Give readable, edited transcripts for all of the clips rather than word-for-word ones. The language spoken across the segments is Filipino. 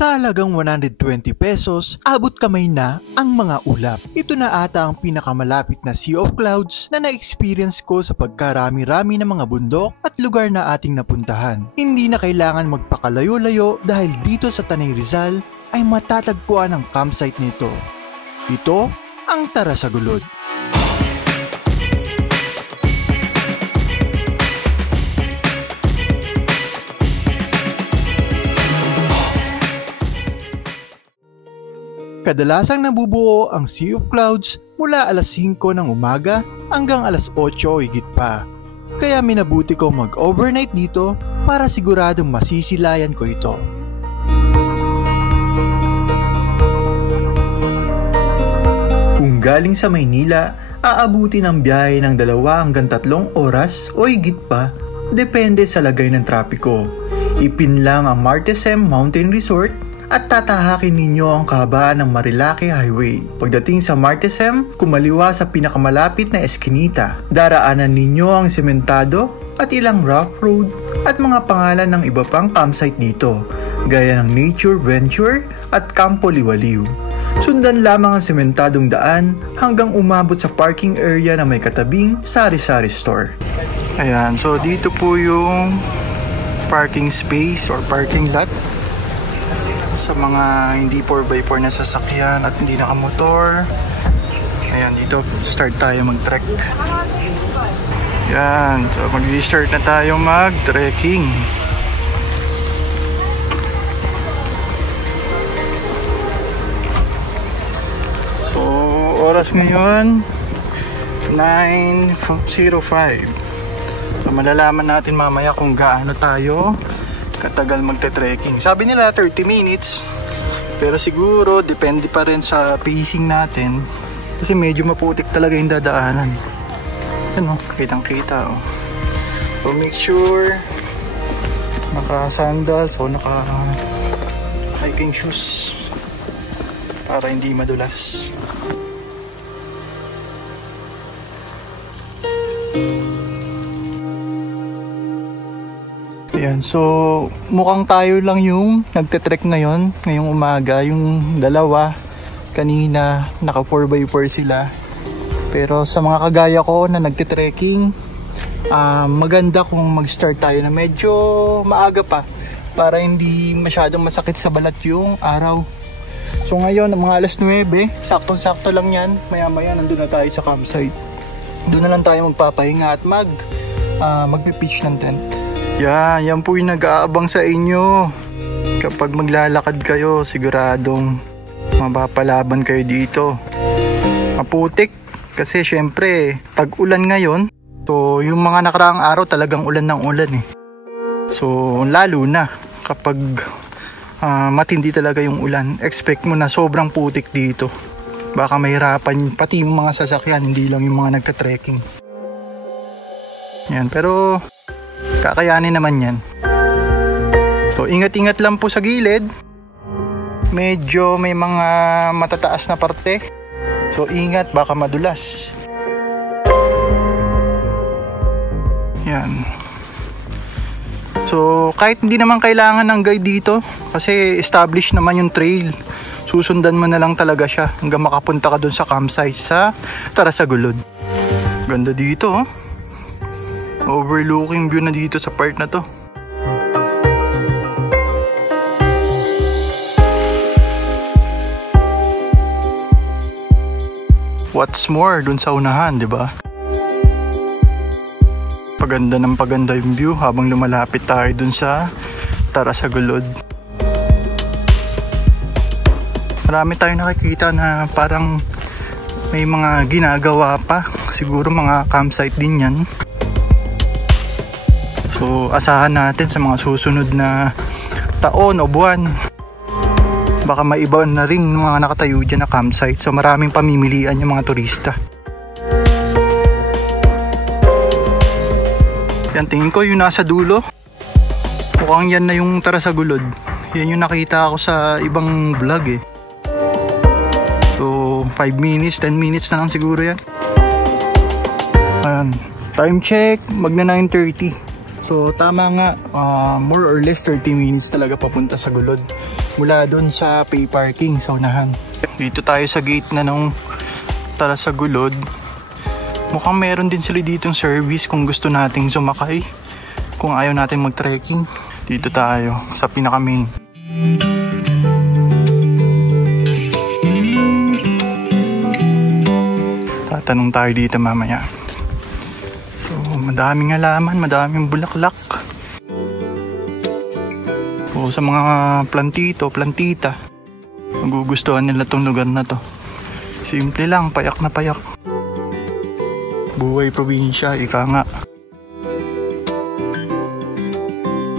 Sa halagang 120 pesos, abot kamay na ang mga ulap. Ito na ata ang pinakamalapit na Sea of Clouds na na-experience ko sa pagkarami-rami ng mga bundok at lugar na ating napuntahan. Hindi na kailangan magpakalayo-layo dahil dito sa Tanay Rizal ay matatagpuan ang campsite nito. Ito ang Tarasagulod. Kadalasang nabubuo ang Sea of Clouds mula alas 5 ng umaga hanggang alas 8 o higit pa. Kaya minabuti ko mag-overnight dito para siguradong masisilayan ko ito. Kung galing sa Maynila, aabutin ang biyahe ng 2 hanggang 3 oras o higit pa, depende sa lagay ng trapiko. Ipinlang ang Martesem Mountain Resort at tatahakin ninyo ang kahabaan ng Marilake Highway. Pagdating sa Martesem, kumaliwa sa pinakamalapit na eskinita. Daraanan ninyo ang sementado at ilang rough road at mga pangalan ng iba pang campsite dito, gaya ng Nature Venture at Campo Liwaliw. Sundan lamang ang sementadong daan hanggang umabot sa parking area na may katabing sari-sari store. Ayan, so dito po yung parking space or parking lot sa mga hindi 4x4 na sasakyan at hindi nakamotor. Ayan, dito start tayo mag-trek. Ayan, so mag-start na tayo mag-trekking. So oras ngayon 9:05. So malalaman natin mamaya kung gaano tayo katagal magte-trekking. Sabi nila 30 minutes, pero siguro depende pa rin sa pacing natin kasi medyo maputik talaga yung dadaanan. Ano, kitang-kita oh. So make sure naka-sandals o naka-hiking shoes para hindi madulas. Ayan, so mukhang tayo lang yung nagte-trek ngayong umaga. Yung dalawa kanina naka 4x4 sila. Pero sa mga kagaya ko na nagte-trekking, maganda kung mag-start tayo na medyo maaga pa para hindi masyadong masakit sa balat yung araw. So ngayon mga alas 9, saktong-sakto lang yan. Maya-maya nandun na tayo sa campsite. Doon na lang tayo magpapahinga at magpipitch ng tent. Yan po yung nag-aabang sa inyo. Kapag maglalakad kayo, siguradong mapapalaban kayo dito. Maputik kasi syempre tag-ulan ngayon. So yung mga nakaraang araw talagang ulan ng ulan eh. So lalo na kapag matindi talaga yung ulan, expect mo na sobrang putik dito. Baka mahirapan pati yung mga sasakyan, hindi lang yung mga nagka-trekking. Yan, pero kakayanin naman yan. So ingat-ingat lang po sa gilid. Medyo may mga matataas na parte, so ingat baka madulas. Yan. So kahit hindi naman kailangan ng guide dito kasi established naman yung trail, susundan mo na lang talaga siya hanggang makapunta ka dun sa campsite sa Tarasagulod. Ganda dito oh. Overlooking view na dito sa part na to. What's more dun sa unahan, di ba? Paganda ng paganda yung view habang lumalapit tayo dun sa Tarasagulod. Marami tayong nakikita na parang may mga ginagawa pa. Siguro mga campsite din yan. So asahan natin sa mga susunod na taon o buwan, baka maiba na rin mga nakatayo dyan na campsite. So maraming pamimilian yung mga turista. Yan, tingin ko yung nasa dulo, mukhang yan na yung Tarasagulod. Yan yung nakita ako sa ibang vlog eh. So 5 minutes, 10 minutes na lang siguro yan. Ayan, time check, magna 9:30. So tama nga, more or less 30 minutes talaga papunta sa Gulod. mula doon sa pay parking sa unahan. Dito tayo sa gate na nung Tara sa Gulod. Mukhang meron din sila ditong service kung gusto nating sumakay. Kung ayaw natin mag-trekking, dito tayo sa pinaka-main. Tatanong tayo dito mamaya. So, madaming halaman, madaming bulaklak. O sa mga plantita, magugustuhan nila tong lugar na to. Simple lang, payak na payak. Buhay probinsya, ika nga.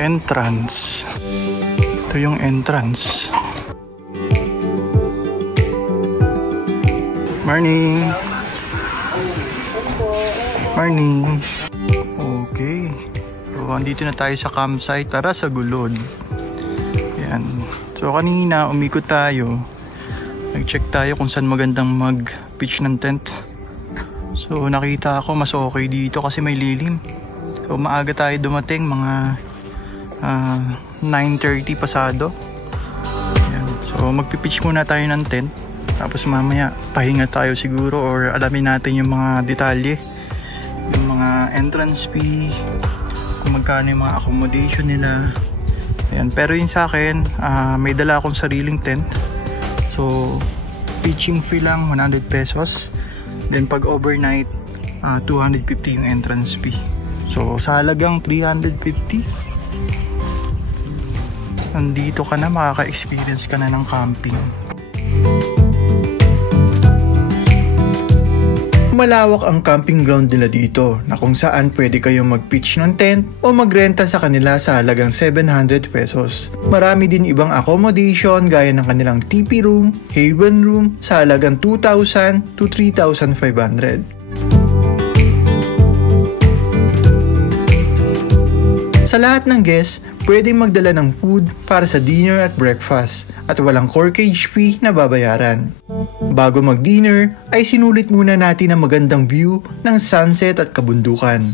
Entrance. Ito yung entrance. Morning. Morning. Okay. So, andito na tayo sa campsite. Tara sa Gulod. Yan. So, kanina umikot tayo. Nag-check tayo kung saan magandang mag-pitch ng tent. So, nakita ako mas okay dito kasi may lilim. So, maaga tayo dumating. Mga 9:30 pasado. Yan. So, magpipitch muna tayo ng tent. Tapos mamaya, pahinga tayo siguro or alamin natin yung mga detalye. Yung mga entrance fee, kung magkano yung mga accommodation nila. Ayan. Pero yun sa akin, may dala akong sariling tent. So, pitching fee lang 100 pesos. Then pag overnight, 250 yung entrance fee. So, sa halagang 350, nandito ka na, makaka-experience ka na ng camping. Malawak ang camping ground nila dito na kung saan pwede kayong mag-pitch ng tent o magrenta sa kanila sa halagang 700 pesos. Marami din ibang accommodation gaya ng kanilang TP room, Haven room sa halagang 2,000 to 3,500. Sa lahat ng guests, pwedeng magdala ng food para sa dinner at breakfast at walang corkage fee na babayaran. Bago mag-dinner, ay sinulit muna natin ang magandang view ng sunset at kabundukan.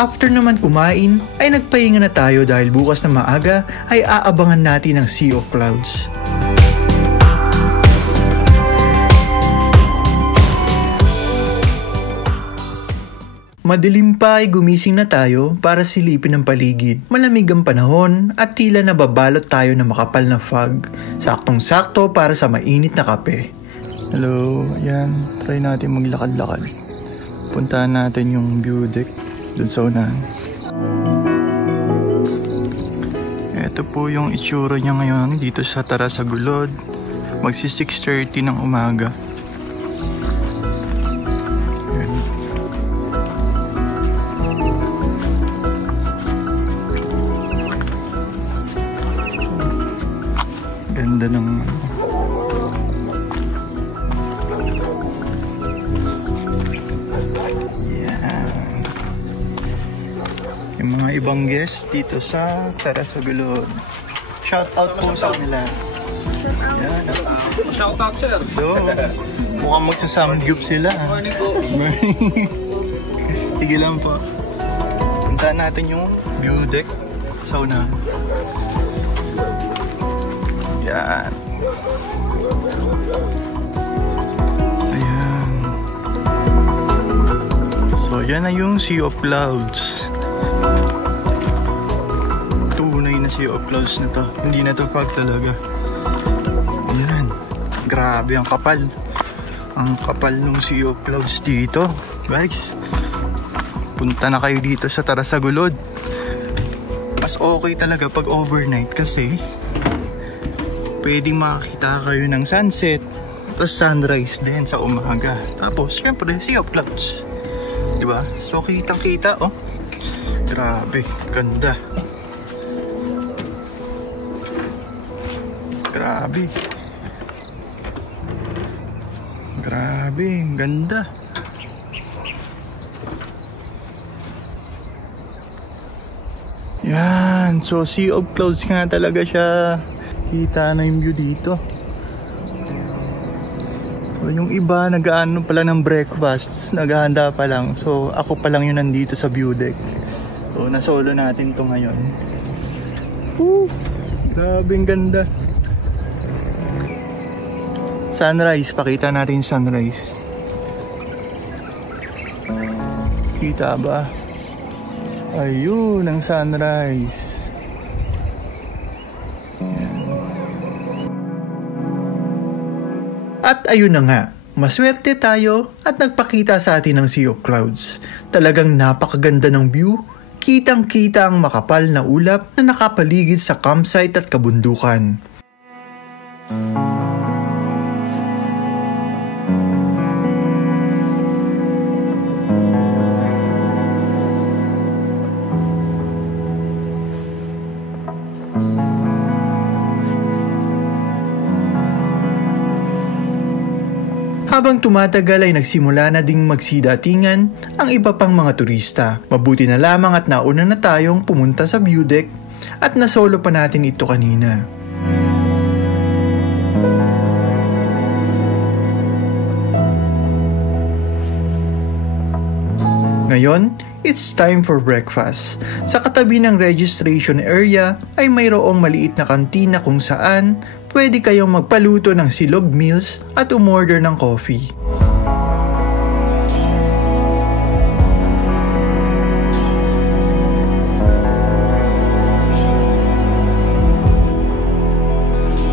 After naman kumain, ay nagpahinga na tayo dahil bukas na maaga ay aabangan natin ang Sea of Clouds. Madilim pa ay gumising na tayo para silipin ang paligid. Malamig ang panahon at tila nababalot tayo ng makapal na fog. Saktong-sakto para sa mainit na kape. Hello, ayan. Try natin maglakad-lakad. Puntahan natin yung view deck dun sa unahan. Ito po yung itsura niya ngayon dito sa Tara sa Gulod. Magsi 6:30 ng umaga. Ayan. Ganda ng yung mga ibang guests dito sa Tara sa Gulod. Shout out po sa kanila. Shout out, sir. So, mukhang magsasamgyup sila. Morning po. Morning. Sige lang po. Puntaan natin yung view deck sa una. Yan. Ayan. So, yan na yung Sea of Clouds. Tunay na Sea of Clouds na to. Hindi na to fog talaga. Ayan. Grabe ang kapal. Ang kapal ng Sea of Clouds dito. Guys, punta na kayo dito sa Tara sa Gulod. Mas okay talaga pag overnight kasi pwedeng makakita kayo ng sunset tapos sunrise din sa umaga. Tapos syempre Sea of Clouds, diba? So kitang kita, oh. Grabe, ganda. Grabe. Grabe, ganda. Yan, so Sea of Clouds nga talaga siya. Kita na yung view dito. So, yung iba nag-aano pala ng breakfast, naghahanda pa lang. So ako pa lang yun nandito sa view deck. So nasolo natin to ngayon. Woo! Grabing ganda. Sunrise, pakita natin sunrise. Kita ba? Ayun ang sunrise. At ayun na nga, maswerte tayo at nagpakita sa atin ng Sea of Clouds. Talagang napakaganda ng view, kitang-kita ang makapal na ulap na nakapaligid sa campsite at kabundukan. Habang tumatagal ay nagsimula na ding magsidatingan ang iba pang mga turista. Mabuti na lamang at nauna na tayong pumunta sa view deck at nasolo pa natin ito kanina. Ngayon, it's time for breakfast. Sa katabi ng registration area ay mayroong maliit na kantina kung saan pwede kayong magpaluto ng silog meals at umorder ng coffee.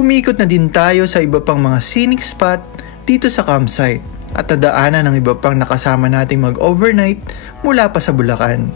Umikot na din tayo sa iba pang mga scenic spot dito sa campsite at nadaanan ng iba pang nakasama nating mag-overnight mula pa sa Bulacan.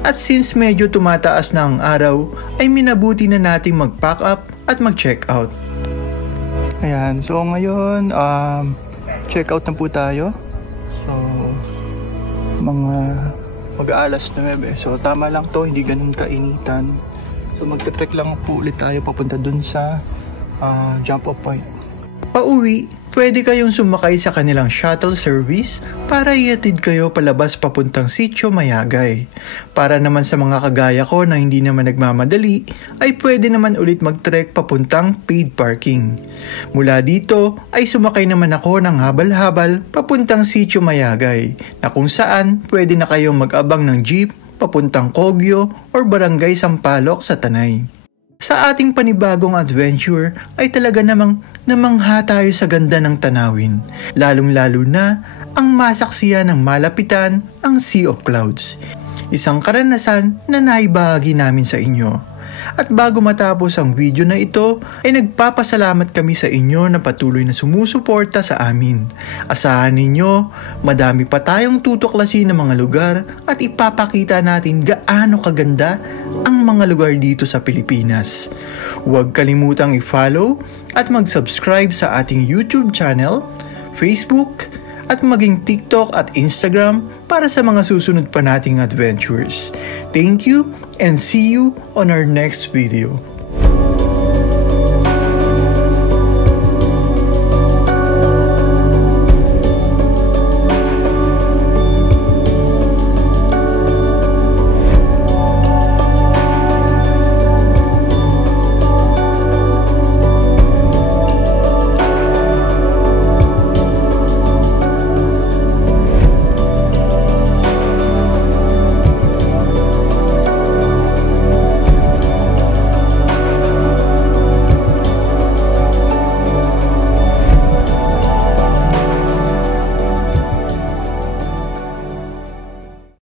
At since medyo tumataas na ang araw, ay minabuti na nating mag-pack up at mag-check out. Ayan, so ngayon, check out na po tayo. So, mga mag-aalas 9. So, tama lang to, hindi ganun kainitan. So, magte-trek lang po ulit tayo papunta dun sa jump-off point. Pauwi, pwede kayong sumakay sa kanilang shuttle service para ihatid kayo palabas papuntang Sitio Mayagay. Para naman sa mga kagaya ko na hindi naman nagmamadali, ay pwede naman ulit mag-trek papuntang paid parking. Mula dito ay sumakay naman ako ng habal-habal papuntang Sitio Mayagay na kung saan pwede na kayong mag-abang ng jeep papuntang Kogyo or Barangay Sampaloc sa Tanay. Sa ating panibagong adventure ay talaga namang namangha tayo sa ganda ng tanawin, lalong-lalo na ang masaksiyan ng malapitan ang Sea of Clouds. Isang karanasan na naibahagi namin sa inyo. At bago matapos ang video na ito, ay nagpapasalamat kami sa inyo na patuloy na sumusuporta sa amin. Asahan ninyo, madami pa tayong tutuklasin ng mga lugar at ipapakita natin gaano kaganda ang mga lugar dito sa Pilipinas. Huwag kalimutang i-follow at mag-subscribe sa ating YouTube channel, Facebook, at maging TikTok at Instagram para sa mga susunod pa nating adventures. Thank you and see you on our next video.